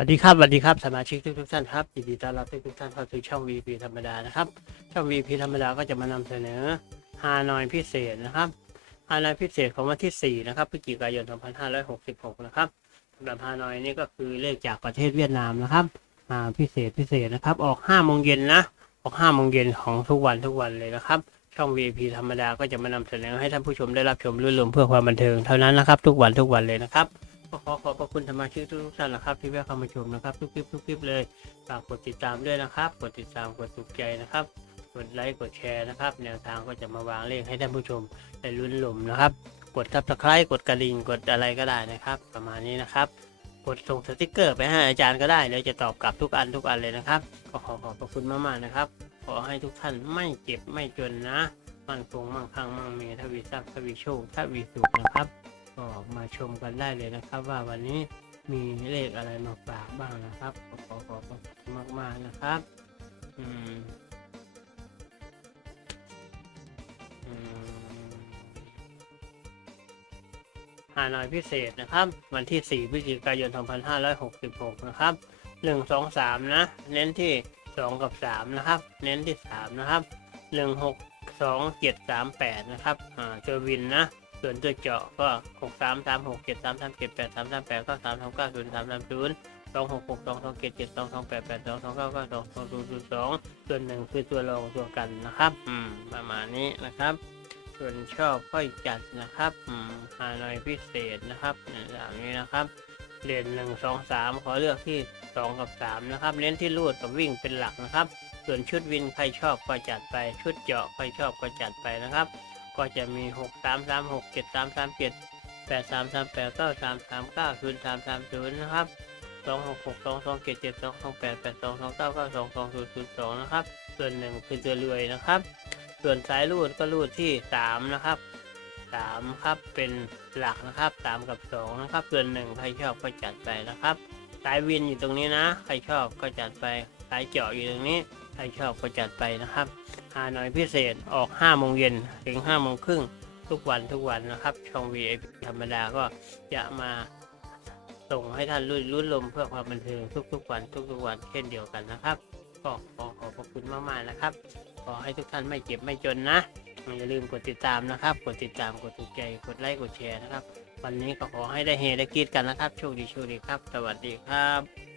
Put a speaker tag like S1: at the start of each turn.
S1: วัสดีครับสวัสดีครับ สมาชิกทุกทุกท่านครับยินดีต้อนรับทุกทุกท่านเข้าสู่ช่อง VP ธรรมดานะครับ ช่อง VP ธรรมดาก็จะมานำเสนอฮานอยพิเศษนะครับฮานอยพิเศษของวันที่ 4 นะครับพฤศจิกายน 2566 นะครับสำหรับฮานอยนี่ก็คือเลขจากประเทศเวียดนามนะครับอ่าพิเศษพิเศษนะครับ ออก5โมงเย็นนะออก5โมงเย็นของทุกวันทุกวันเลยนะครับ ช่อง VP ธรรมดาก็จะมานำเสนอให้ท่านผู้ชมได้รับชมรื่นรมเพื่อความบันเทิงเท่านั้นนะครับ ทุกวันทุกวันเลยนะครับ ก็ขอขอบพระคุณสมาชิกทุกๆท่านนะครับ ที่แวะเข้ามาชมนะครับ ทุกคลิปทุกคลิปเลยฝากกดติดตามด้วยนะครับ กดติดตามกดถูกใจนะครับ กดไลค์กดแชร์นะครับ แนวทางก็จะมาวางเลขให้ท่านผู้ชมได้ลุ้นหลุมนะครับ กดทับสไครต์กดกระดิ่งกดอะไรก็ได้นะครับ ประมาณนี้นะครับ กดส่งสติกเกอร์ไปให้อาจารย์ก็ได้เดี๋ยวจะตอบกลับทุกอันทุกอันเลยนะครับก็ขอขอบพระคุณมากๆนะครับ ขอให้ทุกท่านไม่เจ็บไม่จนนะมั่นคงมั่งคั่งมั่งมีทวีทรัพย์ทวีโชคทวีสุขนะครับ ชมกันได้เลยนะครับ ว่าวันนี้มีเลขอะไรมาฝากบ้างนะครับ ขอขอขอบคุณมาก ๆ นะครับ อืมอืมหาหน่อยพิเศษนะครับ วันที่ 4 พฤศจิกายน 2566 นะครับ 1 2 3 นะ เน้นที่ 2 กับ 3 นะครับ เน้นที่ 3 นะครับ 1 6 2 7 3 8 นะครับ อ่าเจอวินนะ ส่วนตัวเจาะก็หกสามสามหกเจ็ดสามสามเจ็ดแปดสามสามแปดก็สามสามเก้าศูนย์สามสามศูนย์สองหกหกสองสองเจ็ดเจ็ดสองสองแปดแปดสองสองเก้าเก้าสองสองศูนย์ศูนย์สองส่วนหนึ่งคือตัวรองตัวกันนะครับ อืม ประมาณนี้นะครับ ส่วนชอบค่อยจัดนะครับ อืมหาหน่อยพิเศษนะครับอย่างนี้นะครับเรียนหนึ่งสองสามขอเลือกที่สองกับสามนะครับ เน้นที่รูดกับวิ่งเป็นหลักนะครับ ส่วนชุดวินใครชอบก็จัดไป ชุดเจาะใครชอบก็จัดไปนะครับ ก็จะมีหกสามสามหกเจ็ดสามสามเจ็ดแปดสามสามแปดเก้าสามสามเก้าศูนย์สามสามศูนย์นะครับสองหกหกสองสองเจ็ดเจ็ดสองสองแปดแปดสองสองเก้าเก้าสองสองศูนย์ศูนย์สองนะครับ ส่วนหนึ่งคือตัวรวยนะครับ ส่วนสายรูดก็รูดที่สามนะครับสามครับเป็นหลักนะครับสามกับสองนะครับ ส่วนหนึ่งใครชอบก็จัดไปนะครับ สายวินอยู่ตรงนี้นะ ใครชอบก็จัดไป สายเจาะอยู่ตรงนี้ ใครชอบก็จัดไปนะครับาหน่อยพิเศษออก5โมงเย็นถึง5โมงครึ่งทุกวันทุกวันนะครับ ช่อง VIP ธรรมดาก็จะมาส่งให้ท่านรุ่นรุ่นลมเพื่อความบันเทิงทุกๆวันทุกๆวันเช่นเดียวกันนะครับ ก็ขอขอบพระคุณมากๆนะครับ ขอให้ทุกท่านไม่เจ็บไม่จนนะ อย่าลืมกดติดตามนะครับ กดติดตามกดถูกใจกดไลค์กดแชร์นะครับ วันนี้ก็ขอให้ได้เฮได้กรีดกันนะครับ โชคดีโชคดีครับ สวัสดีครับ